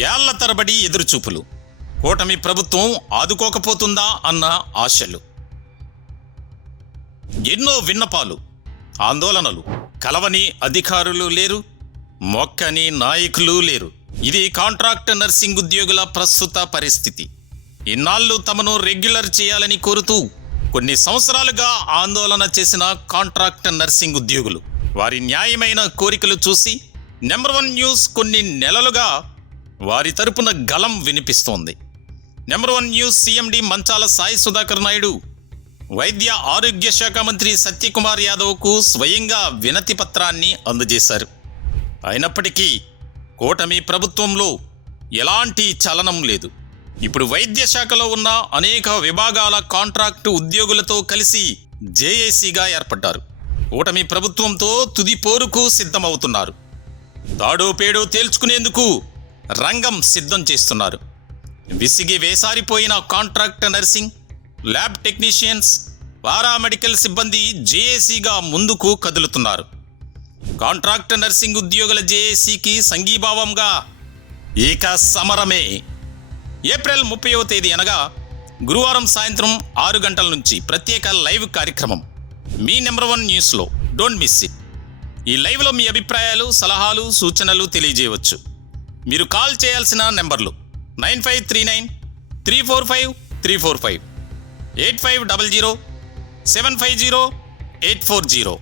ఏళ్ల తరబడి ఎదురుచూపులు, కూటమి ప్రభుత్వం ఆదుకోకపోతుందా అన్న ఆశలు, ఎన్నో విన్నపాలు, ఆందోళనలు, కలవని అధికారులు లేరు, మొక్కని నాయకులు లేరు. ఇది కాంట్రాక్ట్ నర్సింగ్ ఉద్యోగుల ప్రస్తుత పరిస్థితి. ఇన్నాళ్ళు తమను రెగ్యులర్ చేయాలని కోరుతూ కొన్ని సంవత్సరాలుగా ఆందోళన చేసిన కాంట్రాక్ట్ నర్సింగ్ ఉద్యోగులు వారి న్యాయమైన కోరికలు చూసి నెంబర్ 1 న్యూస్ కొన్ని నెలలుగా వారి తరపున గలం వినిపిస్తోంది. నెంబర్ 1 న్యూస్ CMD మంచాల సాయి సుధాకర్ నాయుడు వైద్య ఆరోగ్య శాఖ మంత్రి సత్యకుమార్ యాదవ్కు స్వయంగా వినతి పత్రాన్ని అందజేశారు. అయినప్పటికీ కూటమి ప్రభుత్వంలో ఎలాంటి చలనం లేదు. ఇప్పుడు వైద్య శాఖలో ఉన్న అనేక విభాగాల కాంట్రాక్టు ఉద్యోగులతో కలిసి జేఏసీగా ఏర్పడ్డారు. కూటమి ప్రభుత్వంతో తుది పోరుకు సిద్ధమవుతున్నారు. తాడో పేడో తేల్చుకునేందుకు రంగం సిద్ధం చేస్తున్నారు. విసిగి వేసారిపోయిన contract nursing, lab technicians, paramedical సిబ్బంది జేఏసీగా ముందుకు కదులుతున్నారు. కాంట్రాక్ట్ నర్సింగ్ ఉద్యోగుల జేఏసీకి సంఘీభావంగా ఇక సమరమే. ఏప్రిల్ 30వ తేదీ అనగా గురువారం సాయంత్రం 6 గంటల నుంచి ప్రత్యేక లైవ్ కార్యక్రమం మీ నెంబర్ 1 న్యూస్లో. Don't miss it. ఈ లైవ్లో మీ అభిప్రాయాలు, సలహాలు, సూచనలు తెలియజేయవచ్చు. మీరు కాల్ చేయాల్సిన నెంబర్లు 9539345345, 8500 750 840.